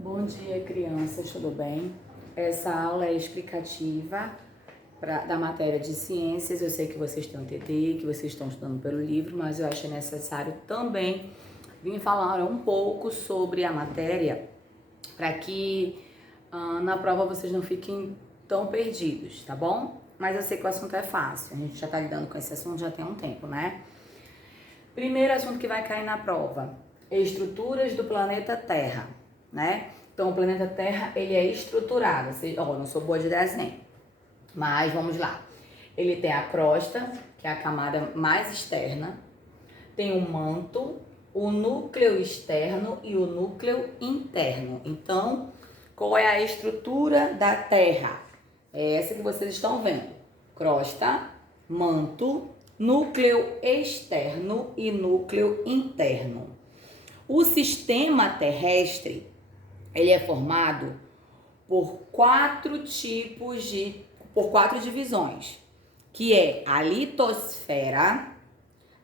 Bom dia, crianças, tudo bem? Essa aula é explicativa da matéria de ciências. Eu sei que vocês têm um TD, que vocês estão estudando pelo livro, mas eu achei necessário também vir falar um pouco sobre a matéria para que na prova vocês não fiquem tão perdidos, tá bom? Mas eu sei que o assunto é fácil, a gente já tá lidando com esse assunto já tem um tempo, né? Primeiro assunto que vai cair na prova: estruturas do planeta Terra, né? Então, o planeta Terra, ele é estruturado. Não sou boa de desenho, mas vamos lá. Ele tem a crosta, que é a camada mais externa, tem o manto, o núcleo externo e o núcleo interno. Então, qual é a estrutura da Terra? É essa que vocês estão vendo: crosta, manto, núcleo externo e núcleo interno. O sistema terrestre, ele é formado por quatro divisões, que é a litosfera,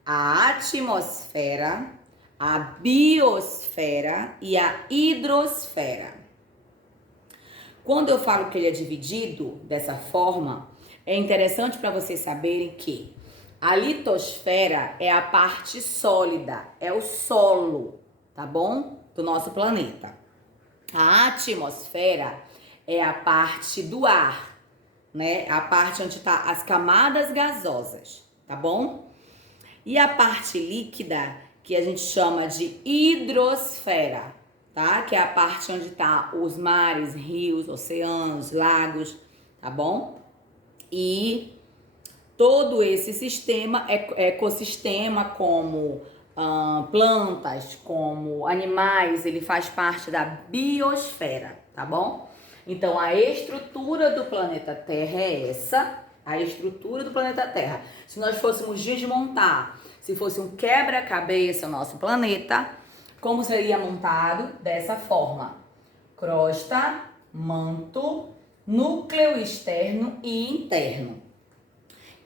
a atmosfera, a biosfera e a hidrosfera. Quando eu falo que ele é dividido dessa forma, é interessante para vocês saberem que a litosfera é a parte sólida, é o solo, tá bom? Do nosso planeta. A atmosfera é a parte do ar, né? A parte onde tá as camadas gasosas, tá bom? E a parte líquida, que a gente chama de hidrosfera, tá? Que é a parte onde tá os mares, rios, oceanos, lagos, tá bom? E todo esse sistema, ecossistema, como plantas, como animais, ele faz parte da biosfera, tá bom? Então, a estrutura do planeta Terra é essa, a estrutura do planeta Terra. Se nós fôssemos desmontar, se fosse um quebra-cabeça o nosso planeta, como seria montado? Dessa forma: crosta, manto, núcleo externo e interno.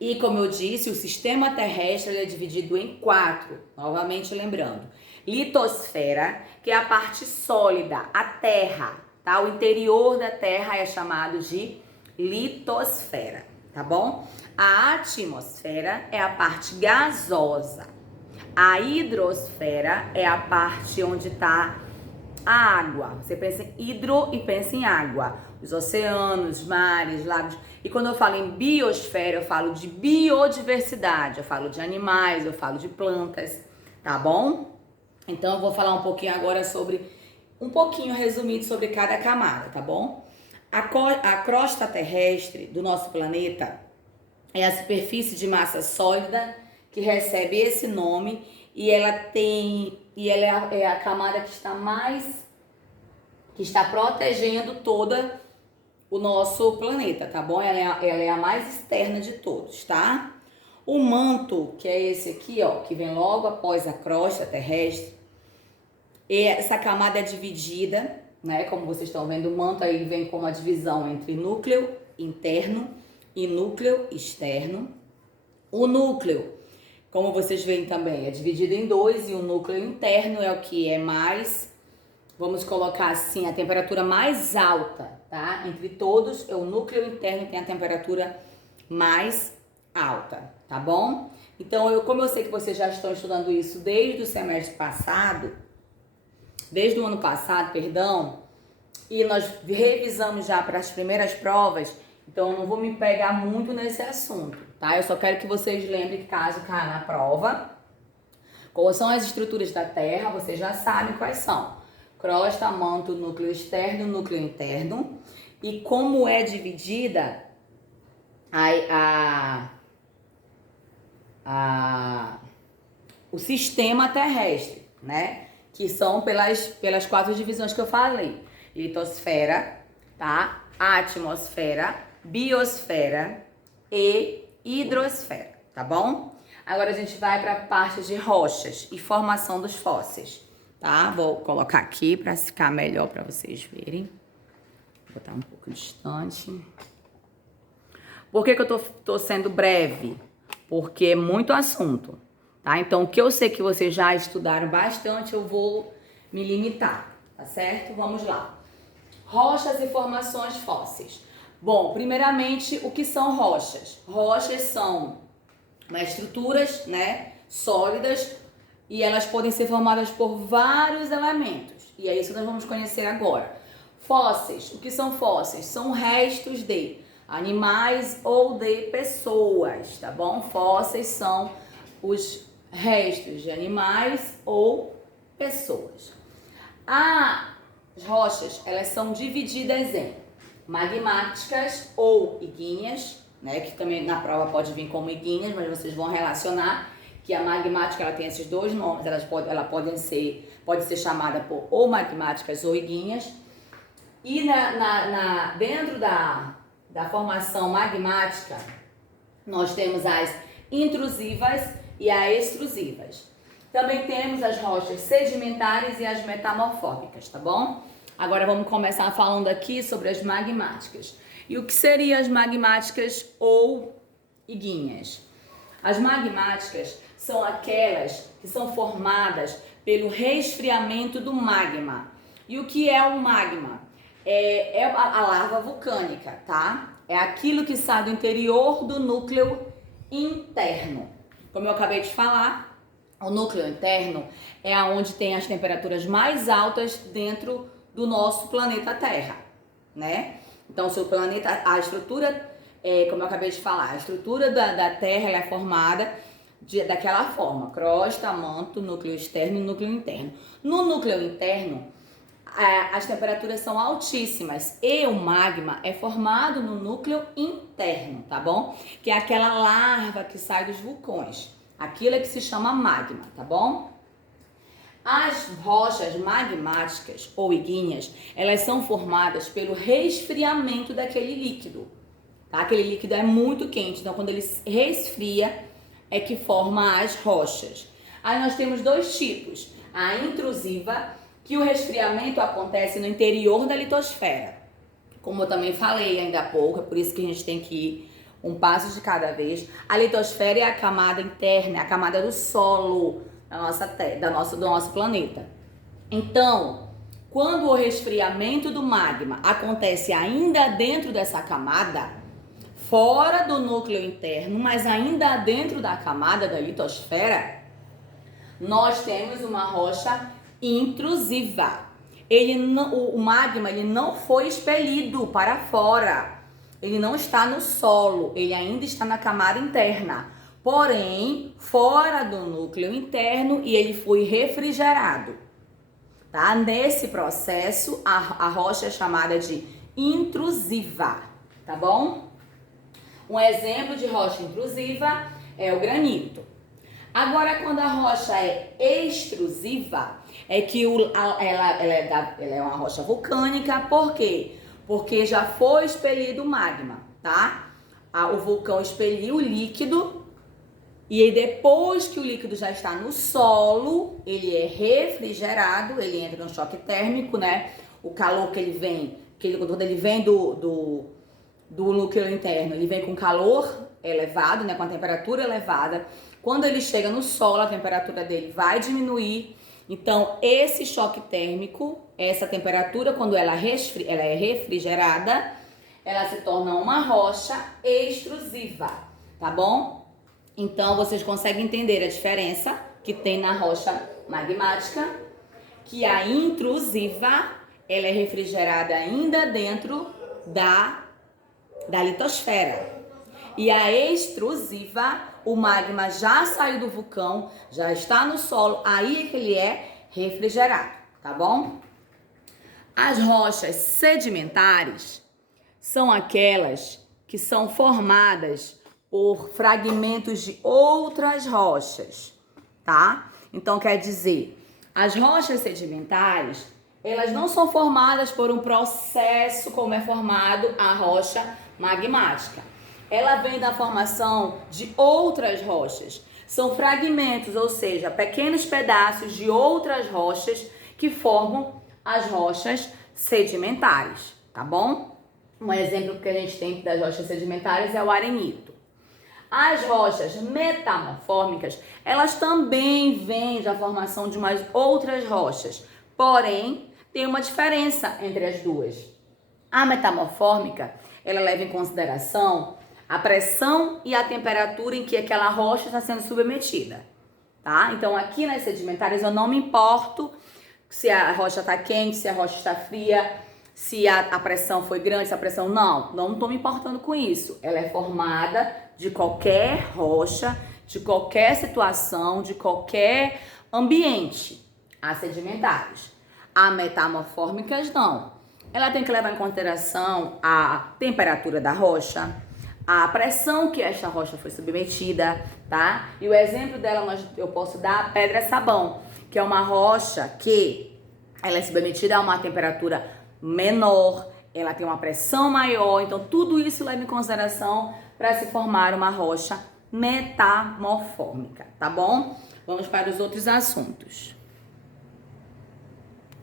E como eu disse, o sistema terrestre é dividido em quatro, novamente lembrando: litosfera, que é a parte sólida, a terra, tá? O interior da terra é chamado de litosfera, tá bom? A atmosfera é a parte gasosa. A hidrosfera é a parte onde está a água. Você pensa em hidro e pensa em água. Os oceanos, mares, lagos. E quando eu falo em biosfera, eu falo de biodiversidade. Eu falo de animais, eu falo de plantas, tá bom? Então eu vou falar um pouquinho agora um pouquinho resumido sobre cada camada, tá bom? A crosta terrestre do nosso planeta é a superfície de massa sólida que recebe esse nome, e ela é a camada que está protegendo toda o nosso planeta, tá bom? Ela é a mais externa de todos, tá? O manto, que é esse aqui, ó, que vem logo após a crosta terrestre, essa camada é dividida, né? Como vocês estão vendo, o manto aí vem com uma divisão entre núcleo interno e núcleo externo. O núcleo, como vocês veem também, é dividido em dois, e o núcleo interno é o que é mais, vamos colocar assim, a temperatura mais alta, tá? Entre todos, é o núcleo interno que tem a temperatura mais alta, tá bom? Então, como eu sei que vocês já estão estudando isso desde o semestre passado, desde o ano passado, perdão, e nós revisamos já para as primeiras provas, então eu não vou me pegar muito nesse assunto, tá? Eu só quero que vocês lembrem que caso caia na prova, quais são as estruturas da Terra, vocês já sabem quais são: crosta, manto, núcleo externo, núcleo interno. E como é dividida o sistema terrestre, né? Que são pelas quatro divisões que eu falei: litosfera, tá? Atmosfera, biosfera e hidrosfera, tá bom? Agora a gente vai para a parte de rochas e formação dos fósseis, tá? Vou colocar aqui para ficar melhor para vocês verem. Vou botar um pouco distante. Por que eu tô sendo breve? Porque é muito assunto, tá? Então, o que eu sei que vocês já estudaram bastante, eu vou me limitar, tá certo? Vamos lá. Rochas e formações fósseis. Bom, primeiramente, o que são rochas? Rochas são estruturas, né, sólidas, e elas podem ser formadas por vários elementos. E é isso que nós vamos conhecer agora. Fósseis. O que são fósseis? São restos de animais ou de pessoas, tá bom? Fósseis são os restos de animais ou pessoas. As rochas, elas são divididas em magmáticas ou ígneas, né, que também na prova pode vir como ígneas, mas vocês vão relacionar que a magmática ela tem esses dois nomes, pode ser chamada por ou magmáticas ou ígneas. E dentro da formação magmática, nós temos as intrusivas e as extrusivas. Também temos as rochas sedimentares e as metamorfóbicas, tá bom? Agora vamos começar falando aqui sobre as magmáticas. E o que seriam as magmáticas ou ígneas? As magmáticas são aquelas que são formadas pelo resfriamento do magma. E o que é o magma? É a lava vulcânica, tá? É aquilo que sai do interior do núcleo interno. Como eu acabei de falar, o núcleo interno é onde tem as temperaturas mais altas dentro do nosso planeta Terra, né? Então, o seu planeta, a estrutura, como eu acabei de falar, a estrutura da Terra ela é formada daquela forma: crosta, manto, núcleo externo e núcleo interno. No núcleo interno, as temperaturas são altíssimas e o magma é formado no núcleo interno, tá bom? Que é aquela larva que sai dos vulcões. Aquilo é que se chama magma, tá bom? As rochas magmáticas ou ígneas, elas são formadas pelo resfriamento daquele líquido, tá? Aquele líquido é muito quente, então quando ele resfria é que forma as rochas. Aí nós temos dois tipos: a intrusiva, que o resfriamento acontece no interior da litosfera. Como eu também falei ainda há pouco, é por isso que a gente tem que ir um passo de cada vez. A litosfera é a camada interna, é a camada do solo da nossa terra, do nosso planeta. Então, quando o resfriamento do magma acontece ainda dentro dessa camada, fora do núcleo interno, mas ainda dentro da camada da litosfera, nós temos uma rocha intrusiva. O magma ele não foi expelido para fora. Ele não está no solo, ele ainda está na camada interna. Porém, fora do núcleo interno e ele foi refrigerado. Tá? Nesse processo, a rocha é chamada de intrusiva, tá bom? Um exemplo de rocha intrusiva é o granito. Agora, quando a rocha é extrusiva, é que ela é uma rocha vulcânica. Por quê? Porque já foi expelido o magma, tá? O vulcão expeliu o líquido e aí depois que o líquido já está no solo, ele é refrigerado, ele entra no choque térmico, né? O calor que ele vem, quando ele vem do núcleo interno, ele vem com calor elevado, né? Com a temperatura elevada. Quando ele chega no solo, a temperatura dele vai diminuir. Então, esse choque térmico, essa temperatura, quando ela é refrigerada, ela se torna uma rocha extrusiva, tá bom? Então, vocês conseguem entender a diferença que tem na rocha magmática, que a intrusiva, ela é refrigerada ainda dentro da litosfera. E a extrusiva, o magma já saiu do vulcão, já está no solo, aí é que ele é refrigerado, tá bom? As rochas sedimentares são aquelas que são formadas por fragmentos de outras rochas, tá? Então, quer dizer, as rochas sedimentares, elas não são formadas por um processo como é formado a rocha magmática. Ela vem da formação de outras rochas. São fragmentos, ou seja, pequenos pedaços de outras rochas que formam as rochas sedimentares, tá bom? Um exemplo que a gente tem das rochas sedimentares é o arenito. As rochas metamorfórmicas, elas também vêm da formação de umas outras rochas, porém, tem uma diferença entre as duas. A metamorfórmica, ela leva em consideração a pressão e a temperatura em que aquela rocha está sendo submetida, tá? Então, aqui nas sedimentares, eu não me importo se a rocha está quente, se a rocha está fria, se a pressão foi grande, se a pressão... Não estou me importando com isso. Ela é formada de qualquer rocha, de qualquer situação, de qualquer ambiente. As sedimentares. A metamorfórmicas, não. Ela tem que levar em consideração a temperatura da rocha, a pressão que esta rocha foi submetida, tá? E o exemplo dela eu posso dar a pedra-sabão, que é uma rocha que ela é submetida a uma temperatura menor, ela tem uma pressão maior, então tudo isso leva em consideração para se formar uma rocha metamorfórmica, tá bom? Vamos para os outros assuntos.